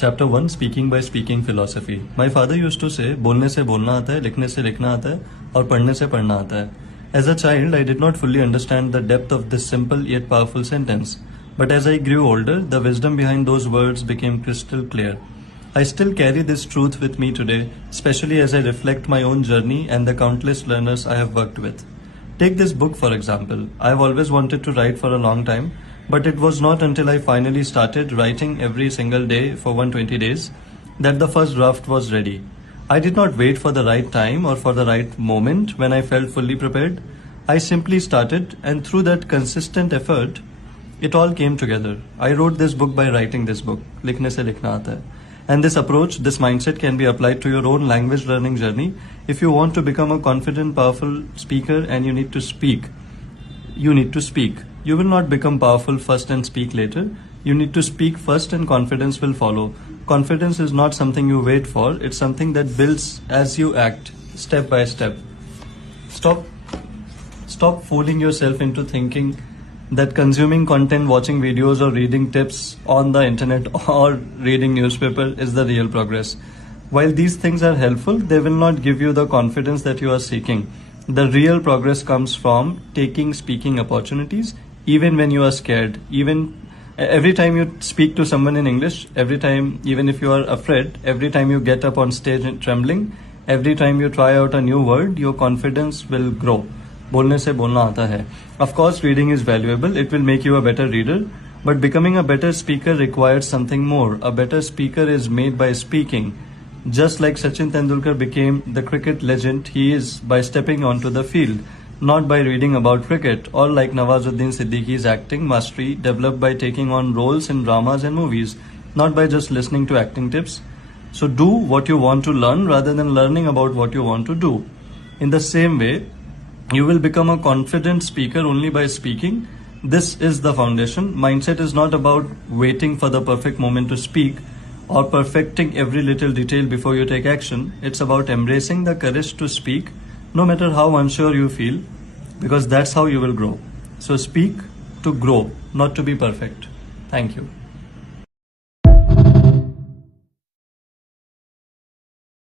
Chapter 1 Speaking by Speaking Philosophy. My father used to say, बोलने से बोलना आता है, लिखने से लिखना आता है, और पढ़ने से पढ़ना आता है. As a child, I did not fully understand the depth of this simple yet powerful sentence. But as I grew older, the wisdom behind those words became crystal clear. I still carry this truth with me today, especially as I reflect my own journey and the countless learners I have worked with. Take this book for example. I have always wanted to write for a long time, but it was not until I finally started writing every single day for 120 days that the first draft was ready. I did not wait for the right time or for the right moment when I felt fully prepared. I simply started, and through that consistent effort, it all came together. I wrote this book by writing this book. लिखने से लिखना आता है. And this approach, this mindset can be applied to your own language learning journey. If you want to become a confident, powerful speaker and you need to speak, you need to speak. You will not become powerful first and speak later. You need to speak first and confidence will follow. Confidence is not something you wait for. It's something that builds as you act, step by step. Stop fooling yourself into thinking that consuming content, watching videos or reading tips on the internet or reading newspaper is the real progress. While these things are helpful, they will not give you the confidence that you are seeking. The real progress comes from taking speaking opportunities even when you are scared. Even every time you speak to someone in English, every time, even if you are afraid, every time you get up on stage and trembling, every time you try out a new word, your confidence will grow. बोलने से बोलना आता है. Of course, reading is valuable. It will make you a better reader. But becoming a better speaker requires something more. A better speaker is made by speaking. Just like Sachin Tendulkar became the cricket legend he is by stepping onto the field, not by reading about cricket, or like Nawazuddin Siddiqui's acting mastery developed by taking on roles in dramas and movies, not by just listening to acting tips. So do what you want to learn rather than learning about what you want to do. In the same way, you will become a confident speaker only by speaking. This is the foundation. Mindset is not about waiting for the perfect moment to speak or perfecting every little detail before you take action. It's about embracing the courage to speak, no matter how unsure you feel, because that's how you will grow. So speak to grow, not to be perfect. Thank you.